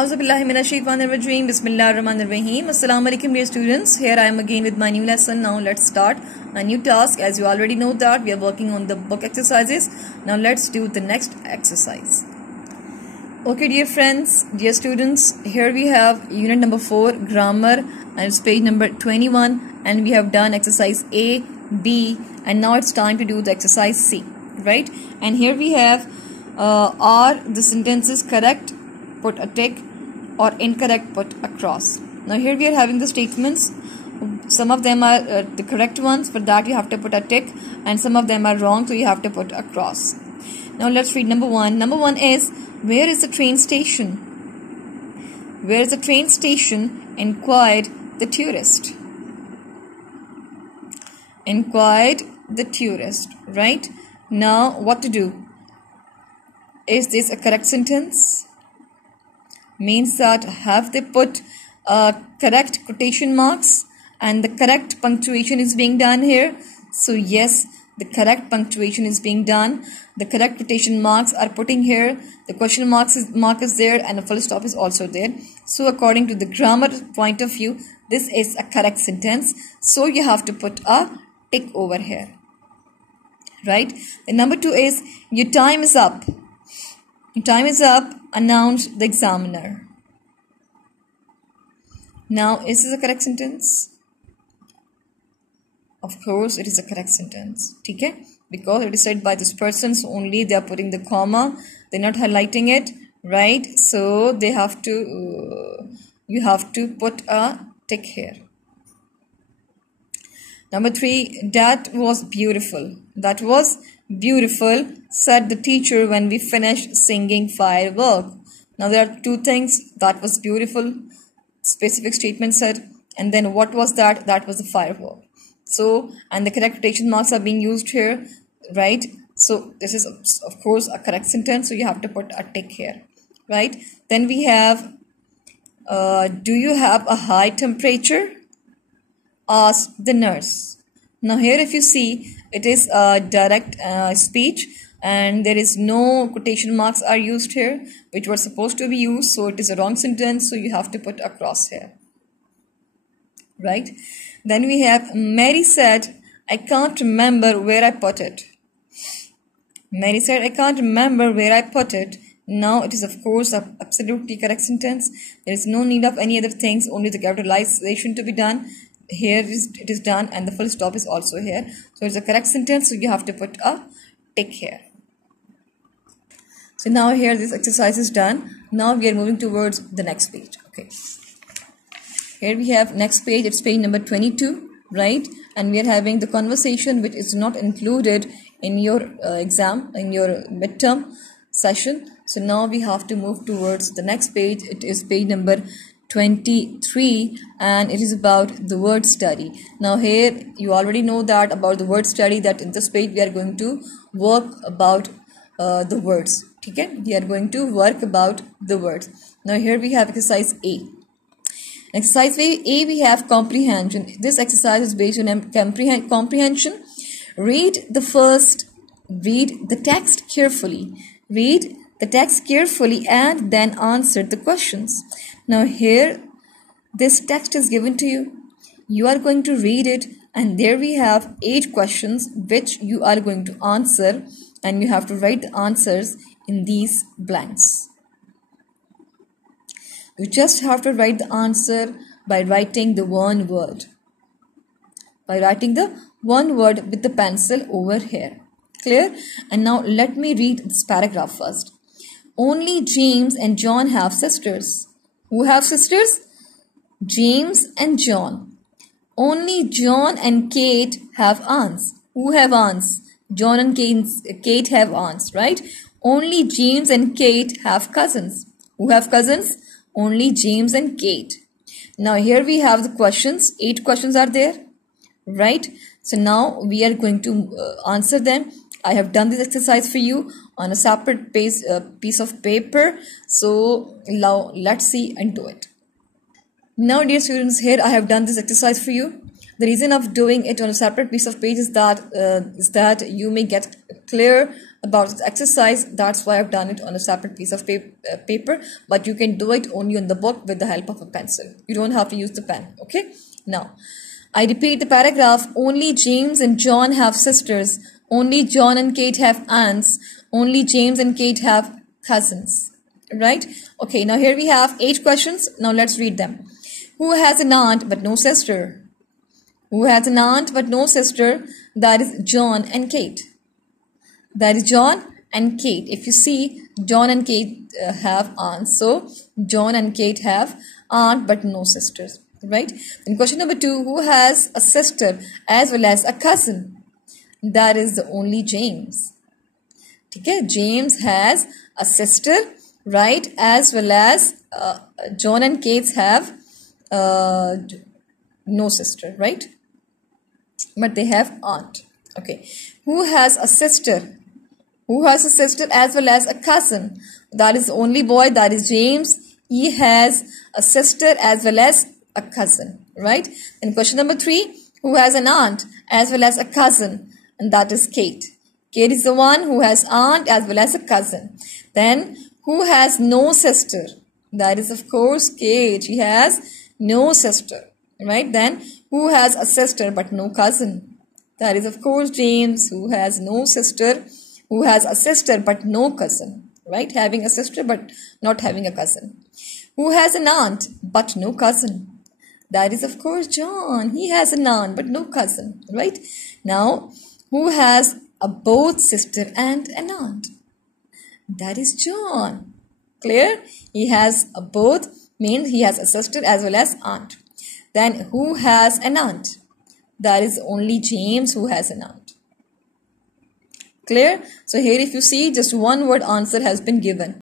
Auzubillahiminash-shaytanir-rajeem. Bismillahir-rahmanir-rahim. Assalamu alaikum dear students. Here I am again with my new lesson. Now let's start a new task. As you already know that we are working on the book exercises. Now let's do the next exercise. Okay dear friends, dear students, here we have unit number 4, grammar, and it's page number 21, and we have done exercise A, B, and now it's time to do the exercise C, right? And here we have are the sentences correct? Put a tick, or incorrect, put a cross. Now here we are having the statements. Some of them are the correct ones, for that you have to put a tick, and some of them are wrong, so you have to put a cross. Now let's read number 1. Number 1 is, where is the train station? Where is the train station? Inquired the tourist. Inquired the tourist, right? Now what to do? Is this a correct sentence? Means that have they put correct quotation marks and the correct punctuation is being done here? So yes, the correct punctuation is being done. The correct quotation marks are putting here. The question mark is there, and a full stop is also there. So according to the grammar point of view, this is a correct sentence. So you have to put a tick over here, right? The number 2 is, your time is up. Your time is up, announced the examiner. Now, is this a correct sentence? Of course, it is a correct sentence. Okay? Because it is said by this person, so only they are putting the comma. They're not highlighting it, right? So they have to, you have to put a tick here. Number 3, that was beautiful. That was beautiful, said the teacher when we finished singing firework. Now there are two things. That was beautiful, specific statement said, and then what was that? That was the firework. So, and the correct quotation marks are being used here, right? So this is of course a correct sentence, so you have to put a tick here, right? Then we have, do you have a high temperature? Asked the nurse. Now here if you see, it is a direct speech, and there is no quotation marks are used here, which were supposed to be used, so it is a wrong sentence, so you have to put a cross here, right? Then we have, Mary said, I can't remember where I put it. Mary said, I can't remember where I put it. Now it is of course a absolutely correct sentence. There is no need of any other things, only the capitalization to be done. Here it is done, and the full stop is also here. So it's a correct sentence, so you have to put a tick here. So now here this exercise is done. Now we are moving towards the next page. Okay. Here we have next page. It's page number 22, right? And we are having the conversation which is not included in your exam, in your midterm session. So now we have to move towards the next page. It is page number 23, and it is about the word study. Now here you already know that about the word study, that in this page we are going to work about the words. Okay? We are going to work about the words. Now here we have exercise A. Exercise A, we have comprehension. This exercise is based on comprehension. Read the text carefully. Read the text carefully and then answer the questions. Now here, this text is given to you. You are going to read it, and there we have 8 questions which you are going to answer, and you have to write the answers in these blanks. You just have to write the answer by writing the one word. By writing the one word with the pencil over here. Clear? And now let me read this paragraph first. Only James and John have sisters. Who have sisters? James and John. Only John and Kate have aunts. Who have aunts? John and Kate have aunts, right? Only James and Kate have cousins. Who have cousins? Only James and Kate. Now here we have the questions. 8 questions are there, right? So now we are going to answer them. I have done this exercise for you on a separate piece of paper. So now let's see and do it. Now dear students, here I have done this exercise for you. The reason of doing it on a separate piece of page is that you may get clear about this exercise. That's why I've done it on a separate piece of paper, but you can do it only on the book with the help of a pencil. You don't have to use the pen. Okay, now I repeat the paragraph. Only James and John have sisters. Only John and Kate have aunts. Only James and Kate have cousins. Right? Okay, now here we have 8 questions. Now let's read them. Who has an aunt but no sister? Who has an aunt but no sister? That is John and Kate. That is John and Kate. If you see, John and Kate have aunts. So, John and Kate have aunt but no sisters. Right? Then question number 2. Who has a sister as well as a cousin? That is only James. Okay? James has a sister, right? As well as John and Kate have no sister, right? But they have aunt. Okay. Who has a sister? Who has a sister as well as a cousin? That is the only boy, that is James. He has a sister as well as a cousin, right? And question number 3, who has an aunt as well as a cousin? And that is Kate. Kate is the one who has aunt as well as a cousin. Then who has no sister? That is of course Kate. She has no sister, right? Then who has a sister but no cousin? That is of course James, who has no sister, who has a sister but no cousin, right? Having a sister but not having a cousin. Who has an aunt but no cousin? That is of course John. He has an aunt but no cousin, right? Now, who has a both sister and an aunt? That is John. Clear? He has a both, means he has a sister as well as aunt. Then who has an aunt? That is only James who has an aunt. Clear? So here if you see, just one word answer has been given.